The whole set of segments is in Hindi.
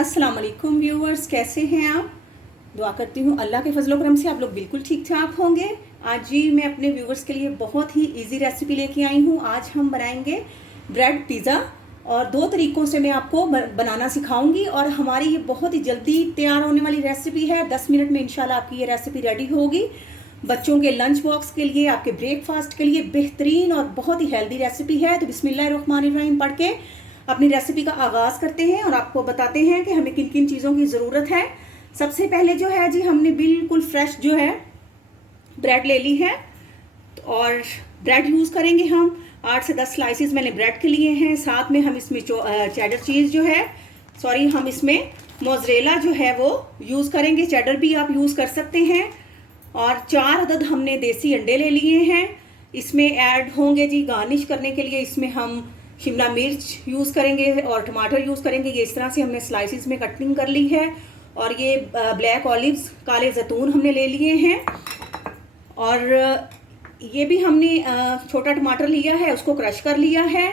अस्सलाम वालेकुम व्यूअर्स, कैसे हैं आप। दुआ करती हूँ अल्लाह के फजलो करम से आप लोग बिल्कुल ठीक ठाक होंगे। आज जी मैं अपने व्यूअर्स के लिए बहुत ही इजी रेसिपी लेके आई हूँ। आज हम बनाएंगे ब्रेड पिज़्ज़ा और दो तरीक़ों से मैं आपको बनाना सिखाऊंगी और हमारी ये बहुत ही जल्दी तैयार होने वाली रेसिपी है। 10 मिनट में इंशाल्लाह आपकी ये रेसिपी रेडी होगी। बच्चों के लंच बॉक्स के लिए, आपके ब्रेकफास्ट के लिए बेहतरीन और बहुत ही हेल्दी रेसिपी है। तो बिस्मिल्लाहिर्रहमानिर्रहीम पढ़ के अपनी रेसिपी का आगाज़ करते हैं और आपको बताते हैं कि हमें किन किन चीज़ों की ज़रूरत है। सबसे पहले जो है जी, हमने बिल्कुल फ्रेश जो है ब्रेड ले ली है और ब्रेड यूज़ करेंगे हम। 8 से 10 स्लाइसिस मैंने ब्रेड के लिए हैं। साथ में हम इसमें चेडर चीज़ जो है, हम इसमें मोज़रेला जो है वो यूज़ करेंगे। चेडर भी आप यूज़ कर सकते हैं। और 4 अदद हमने देसी अंडे ले लिए हैं। इसमें ऐड होंगे जी गार्निश करने के लिए, इसमें हम शिमला मिर्च यूज़ करेंगे और टमाटर यूज़ करेंगे। ये इस तरह से हमने स्लाइसिस में कटिंग कर ली है। और ये ब्लैक ऑलिव्स, काले जैतून हमने ले लिए हैं। और ये भी हमने छोटा टमाटर लिया है, उसको क्रश कर लिया है।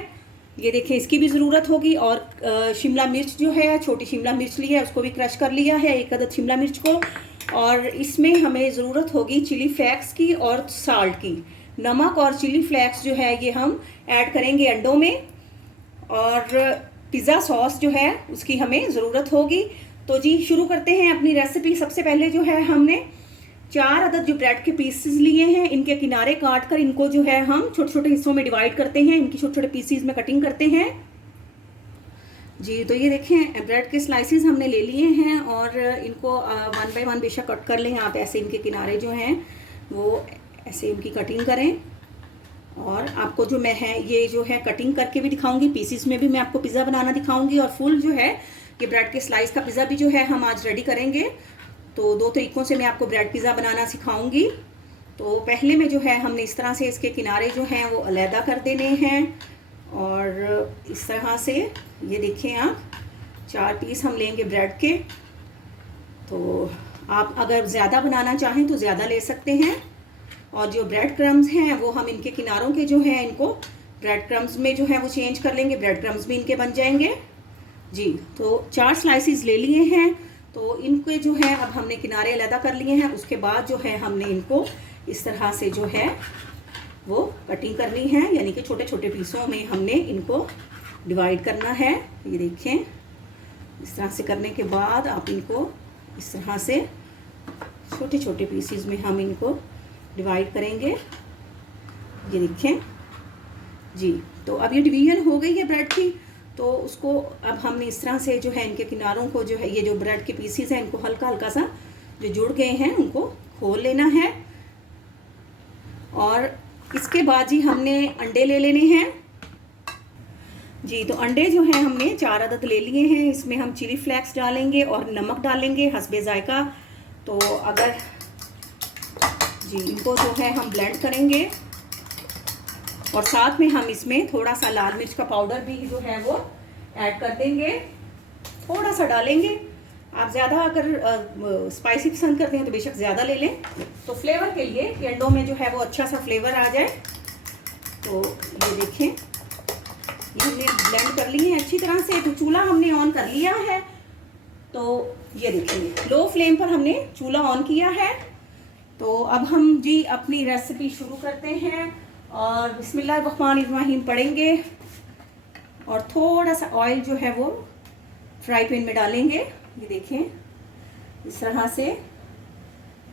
ये देखें, इसकी भी ज़रूरत होगी। और शिमला मिर्च जो है, छोटी शिमला मिर्च ली है, उसको भी क्रश कर लिया है, 1 अदद शिमला मिर्च को। और इसमें हमें ज़रूरत होगी चिली फ्लेक्स की और साल्ट की। नमक और चिली फ्लेक्स जो है ये हम ऐड करेंगे अंडों में। और पिज़्ज़ा सॉस जो है उसकी हमें ज़रूरत होगी। तो जी शुरू करते हैं अपनी रेसिपी। सबसे पहले जो है हमने 4 अदद जो ब्रेड के पीसेस लिए हैं, इनके किनारे काट कर इनको जो है हम छोटे छोटे हिस्सों में डिवाइड करते हैं। इनकी छोटे छोटे पीसेस में कटिंग करते हैं जी। तो ये देखें, ब्रेड के स्लाइसेस हमने ले लिए हैं और इनको 1 बाय 1 बेशक कट कर लें आप। ऐसे इनके किनारे जो हैं वो ऐसे इनकी कटिंग करें। और आपको जो मैं है ये जो है कटिंग करके भी दिखाऊंगी, पीसेस में भी मैं आपको पिज़्ज़ा बनाना दिखाऊंगी। और फुल जो है ये ब्रेड के स्लाइस का पिज़्ज़ा भी जो है हम आज रेडी करेंगे। तो 2 तरीक़ों से मैं आपको ब्रेड पिज़्ज़ा बनाना सिखाऊंगी। तो पहले में जो है हमने इस तरह से इसके किनारे जो हैं वो अलहदा कर देने हैं। और इस तरह से ये देखें आप, 4 पीस हम लेंगे ब्रेड के। तो आप अगर ज़्यादा बनाना चाहें तो ज़्यादा ले सकते हैं। और जो ब्रेड क्रम्स हैं वो हम इनके किनारों के जो हैं इनको ब्रेड क्रम्स में जो है वो चेंज कर लेंगे। ब्रेड क्रम्स भी इनके बन जाएंगे जी। तो 4 स्लाइसिस ले लिए हैं। तो इनके जो है अब हमने किनारे अलग कर लिए हैं। उसके बाद जो है हमने इनको इस तरह से जो है वो कटिंग करनी है, यानी कि छोटे छोटे पीसों में हमने इनको डिवाइड करना है। ये देखें, इस तरह से करने के बाद आप इनको इस तरह से छोटे छोटे पीसीज में हम इनको डिवाइड करेंगे। ये देखें जी। तो अब ये डिवीजन हो गई है ब्रेड की। तो उसको अब हमने इस तरह से जो है इनके किनारों को जो है, ये जो ब्रेड के पीसीज हैं इनको हल्का हल्का सा जो जुड़ गए हैं उनको खोल लेना है। और इसके बाद जी हमने अंडे ले लेने हैं जी। तो अंडे जो हैं हमने 4 अदद ले लिए हैं। इसमें हम चिली फ्लेक्स डालेंगे और नमक डालेंगे हस्बे जायका। तो अगर जी इनको जो है हम ब्लेंड करेंगे और साथ में हम इसमें थोड़ा सा लाल मिर्च का पाउडर भी जो है वो ऐड कर देंगे, थोड़ा सा डालेंगे। आप ज़्यादा अगर स्पाइसी पसंद करते हैं तो बेशक ज़्यादा ले लें। तो फ्लेवर के लिए कि अंडों में जो है वो अच्छा सा फ्लेवर आ जाए। तो ये देखें, ये हमने ब्लेंड कर लिए हैं अच्छी तरह से। तो चूल्हा हमने ऑन कर लिया है। तो ये देखिए, लो फ्लेम पर हमने चूल्हा ऑन किया है। तो अब हम जी अपनी रेसिपी शुरू करते हैं और बिस्मिल्लाहिर्रहमानिर्रहीम पढ़ेंगे। और थोड़ा सा ऑयल जो है वो फ्राई पैन में डालेंगे। ये देखें, इस तरह से,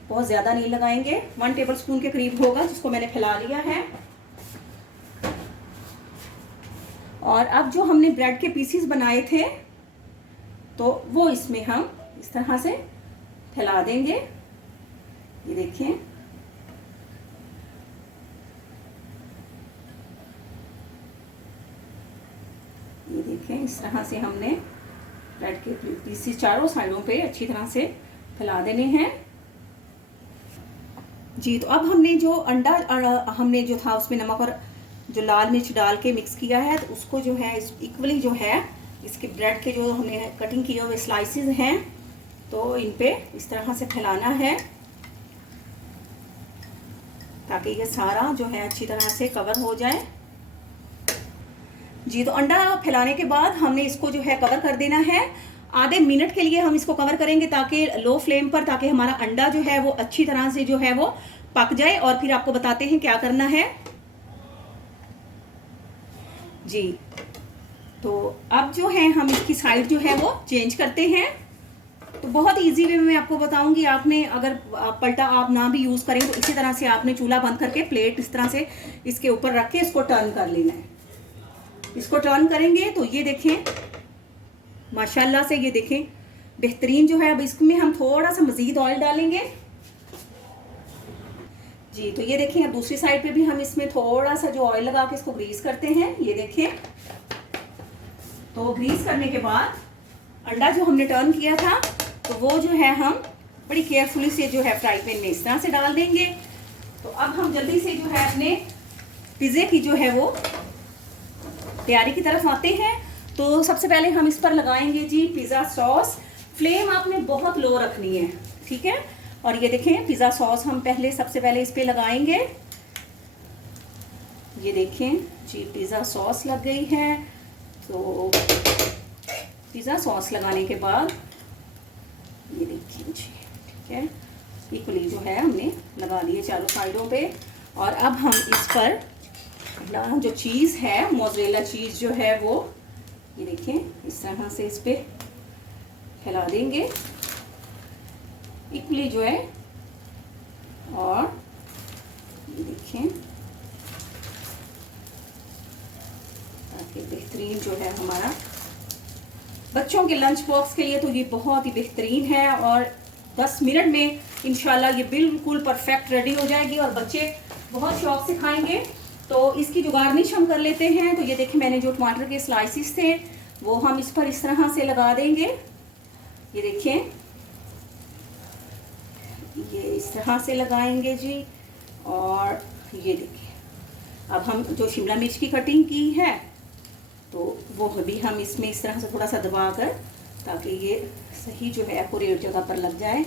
बहुत ज़्यादा नहीं लगाएंगे, 1 टेबलस्पून के करीब होगा, जिसको मैंने फैला लिया है। और अब जो हमने ब्रेड के पीसीस बनाए थे तो वो इसमें हम इस तरह से फैला देंगे। ये देखें, ये देखें, इस तरह से हमने ब्रेड के पीसेस चारों साइडों पे अच्छी तरह से फैला देने हैं जी। तो अब हमने जो अंडा हमने जो था उसमें नमक और जो लाल मिर्च डाल के मिक्स किया है, तो उसको जो है इक्वली जो है इसके ब्रेड के जो हमने कटिंग किए हुए स्लाइसेस हैं तो इन पे इस तरह से फैलाना है ताकि ये सारा जो है अच्छी तरह से कवर हो जाए जी। तो अंडा फैलाने के बाद हमने इसको जो है कवर कर देना है। आधे मिनट के लिए हम इसको कवर करेंगे, ताकि लो फ्लेम पर, ताकि हमारा अंडा जो है वो अच्छी तरह से जो है वो पक जाए। और फिर आपको बताते हैं क्या करना है जी। तो अब जो है हम इसकी साइड जो है वो चेंज करते हैं। तो बहुत इजी वे में मैं आपको बताऊंगी। आपने अगर पलटा आप ना भी यूज़ करें तो इसी तरह से आपने चूल्हा बंद करके प्लेट इस तरह से इसके ऊपर रख के इसको टर्न कर लेना है। इसको टर्न करेंगे तो ये देखें माशाल्लाह से, ये देखें बेहतरीन जो है। अब इसमें हम थोड़ा सा मज़ीद ऑयल डालेंगे जी। तो ये देखें अब दूसरी साइड पे भी हम इसमें थोड़ा सा जो ऑयल लगा के इसको ग्रीस करते हैं। ये देखें, तो ग्रीस करने के बाद अंडा जो हमने टर्न किया था तो वो जो है हम बड़ी केयरफुली से जो है फ्राई पैन में इस तरह से डाल देंगे। तो अब हम जल्दी से जो है अपने पिज़्ज़े की जो है वो तैयारी की तरफ आते हैं। तो सबसे पहले हम इस पर लगाएंगे जी पिज़्ज़ा सॉस। फ्लेम आपने बहुत लो रखनी है, ठीक है। और ये देखें पिज़्ज़ा सॉस हम सबसे पहले इस पे लगाएंगे। ये देखें जी पिज़्ज़ा सॉस लग गई है। तो पिज़्ज़ा सॉस लगाने के बाद ये देखिए जी, ठीक है, इक्वली जो है हमने लगा दिए चारों साइडों पे। और अब हम इस पर जो चीज़ है, मोज़रेला चीज़ जो है वो ये देखें इस तरह से इस पे फैला देंगे इक्वली जो है। और ये देखें ताकि बेहतरीन जो है हमारा बच्चों के लंच बॉक्स के लिए तो ये बहुत ही बेहतरीन है। और 10 मिनट में इंशाल्लाह ये बिल्कुल परफेक्ट रेडी हो जाएगी और बच्चे बहुत शौक से खाएंगे। तो इसकी जो गार्निश हम कर लेते हैं। तो ये देखिए मैंने जो टमाटर के स्लाइसिस थे वो हम इस पर इस तरह से लगा देंगे। ये देखिए ये इस तरह से लगाएंगे जी। और ये देखिए अब हम जो शिमला मिर्च की कटिंग की है तो वो भी हम इसमें इस तरह से थोड़ा सा दबा कर, ताकि ये सही जो है एक्यूरेट जगह पर लग जाए।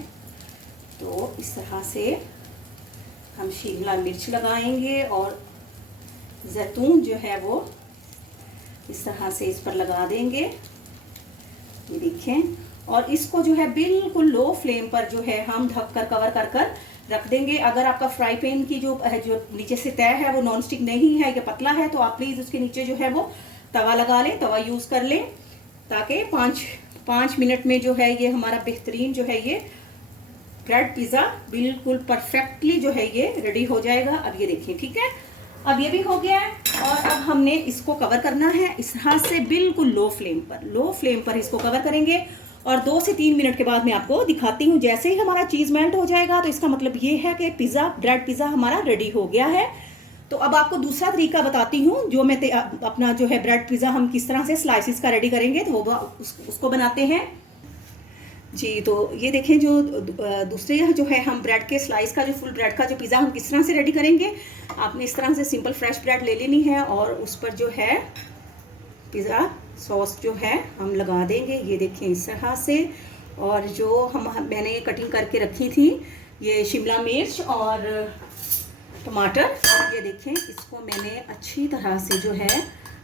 तो इस तरह से हम शिमला मिर्च लगाएंगे और जैतून जो है वो इस तरह से इस पर लगा देंगे। ये देखें, और इसको जो है बिल्कुल लो फ्लेम पर जो है हम ढक कर कवर कर कर रख देंगे। अगर आपका फ्राई पैन की जो नीचे से तय है वो नॉन स्टिक नहीं है, ये पतला है, तो आप प्लीज़ उसके नीचे जो है वो तवा लगा लें, तवा यूज़ कर लें, ताकि 5 मिनट में जो है ये हमारा बेहतरीन जो है ये ब्रेड पिज़्ज़ा बिल्कुल परफेक्टली जो है ये रेडी हो जाएगा। अब ये देखिए, ठीक है, अब ये भी हो गया है। और अब हमने इसको कवर करना है इस तरह से बिल्कुल लो फ्लेम पर इसको कवर करेंगे। और 2 से 3 मिनट के बाद मैं आपको दिखाती हूँ। जैसे ही हमारा चीज़ मेल्ट हो जाएगा तो इसका मतलब ये है कि ब्रेड पिज़्ज़ा हमारा रेडी हो गया है। तो अब आपको दूसरा तरीका बताती हूँ, जो मैं अपना जो है ब्रेड पिज़्ज़ा हम किस तरह से स्लाइसिस का रेडी करेंगे, तो वो उसको बनाते हैं जी। तो ये देखें जो दूसरे जो है हम ब्रेड के स्लाइस का, जो फुल ब्रेड का जो पिज़्ज़ा हम किस तरह से रेडी करेंगे। आपने इस तरह से सिंपल फ्रेश ब्रेड ले लेनी है और उस पर जो है पिज़्ज़ा सॉस जो है हम लगा देंगे। ये देखें इस तरह से। और जो मैंने ये कटिंग करके रखी थी, ये शिमला मिर्च और टमाटर, ये देखें इसको मैंने अच्छी तरह से जो है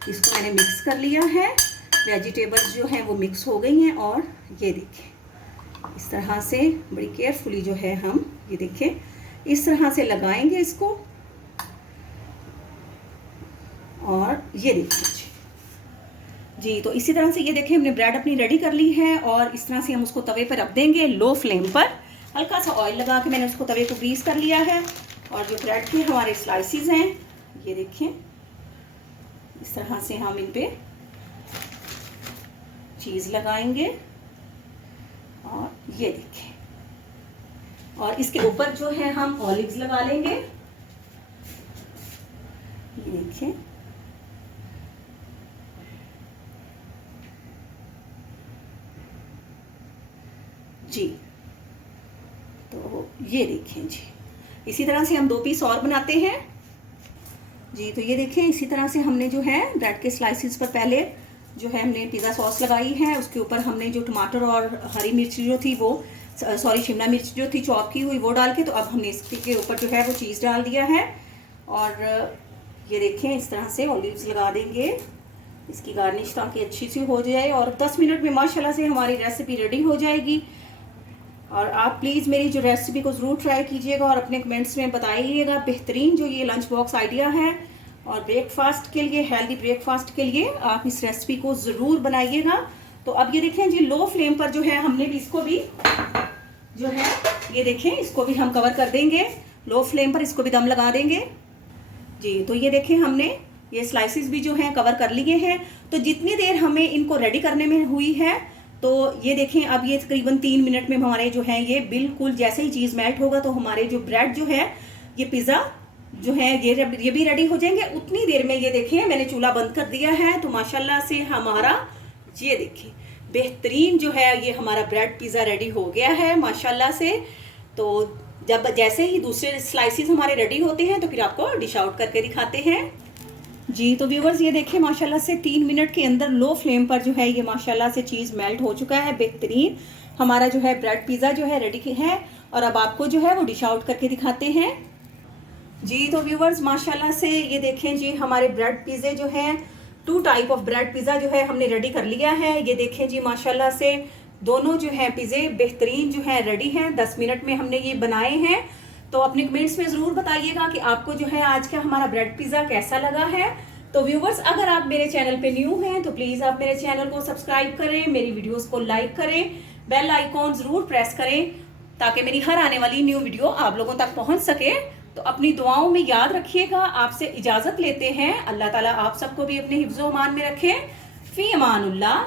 इसको मैंने मिक्स कर लिया है। वेजिटेबल्स जो हैं वो मिक्स हो गई हैं। और ये देखें इस तरह से बड़ी केयरफुली जो है हम ये देखें इस तरह से लगाएंगे इसको। और ये देखिए जी, तो इसी तरह से ये देखें हमने ब्रेड अपनी रेडी कर ली है। और इस तरह से हम उसको तवे पर रख देंगे लो फ्लेम पर। हल्का सा ऑयल लगा के मैंने उसको तवे को ग्रीस कर लिया है। और जो ब्रेड के हमारे स्लाइसिस हैं ये देखें इस तरह से हम इन पे चीज़ लगाएंगे। और ये देखें, और इसके ऊपर जो है हम ऑलिव्स लगा लेंगे। ये देखें जी। तो ये देखें जी, इसी तरह से हम 2 पीस और बनाते हैं जी। तो ये देखें इसी तरह से हमने जो है ब्रेड के स्लाइसिस पर पहले जो है हमने पिज़्ज़ा सॉस लगाई है। उसके ऊपर हमने जो टमाटर और हरी मिर्च जो थी वो शिमला मिर्च जो थी चॉप की हुई वो डाल के, तो अब हमने इसके ऊपर जो है वो चीज़ डाल दिया है। और ये देखें इस तरह से ऑलिव्स लगा देंगे। इसकी गार्निश ताकि अच्छी सी हो जाए और 10 मिनट में माशाल्लाह से हमारी रेसिपी रेडी हो जाएगी। और आप प्लीज़ मेरी जो रेसिपी को ज़रूर ट्राई कीजिएगा और अपने कमेंट्स में बताइएगा। बेहतरीन जो ये लंच बॉक्स आइडिया है और ब्रेकफास्ट के लिए, हेल्दी ब्रेकफास्ट के लिए आप इस रेसिपी को ज़रूर बनाइएगा। तो अब ये देखें जी, लो फ्लेम पर जो है हमने भी इसको भी जो है ये देखें, इसको भी हम कवर कर देंगे। लो फ्लेम पर इसको भी दम लगा देंगे जी। तो ये देखें, हमने ये स्लाइसेस भी जो हैं कवर कर लिए हैं। तो जितनी देर हमें इनको रेडी करने में हुई है, तो ये देखें अब ये तकरीबन 3 मिनट में हमारे जो है ये बिल्कुल जैसे ही चीज़ मेल्ट होगा तो हमारे जो ब्रेड जो है, ये पिज़्ज़ा जो है ये भी रेडी हो जाएंगे। उतनी देर में ये देखें मैंने चूल्हा बंद कर दिया है। तो माशाल्लाह से हमारा ये देखें बेहतरीन जो है ये हमारा ब्रेड पिज़्ज़ा रेडी हो गया है माशाल्लाह से। तो जब जैसे ही दूसरे स्लाइसेस हमारे रेडी होते हैं तो फिर आपको डिश आउट करके दिखाते हैं जी। तो व्यूवर्स ये देखें माशाल्लाह से 3 मिनट के अंदर लो फ्लेम पर जो है ये माशाल्लाह से चीज़ मेल्ट हो चुका है। बेहतरीन हमारा जो है ब्रेड पिज़्ज़ा जो है रेडी है और अब आपको जो है वो डिश आउट करके दिखाते हैं जी। तो व्यूवर्स माशाल्लाह से ये देखें जी, हमारे ब्रेड पिज़्ज़े जो हैं 2 टाइप ऑफ ब्रेड पिज़्ज़ा जो है हमने रेडी कर लिया है। ये देखें जी माशाल्लाह से दोनों जो है पिज़्ज़े बेहतरीन जो है रेडी हैं। 10 मिनट में हमने ये बनाए हैं। तो अपने कमेंट्स में ज़रूर बताइएगा कि आपको जो है आज का हमारा ब्रेड पिज़्ज़ा कैसा लगा है। तो व्यूवर्स अगर आप मेरे चैनल पे न्यू हैं तो प्लीज़ आप मेरे चैनल को सब्सक्राइब करें, मेरी वीडियोस को लाइक करें, बेल आइकॉन ज़रूर प्रेस करें ताकि मेरी हर आने वाली न्यू वीडियो आप लोगों तक पहुंच सके। तो अपनी दुआओं में याद रखिएगा। आपसे इजाज़त लेते हैं। अल्लाह ताला आप सबको भी अपने हिफ्ज़ो अमान में रखें। फ़ी अमानुल्लाह।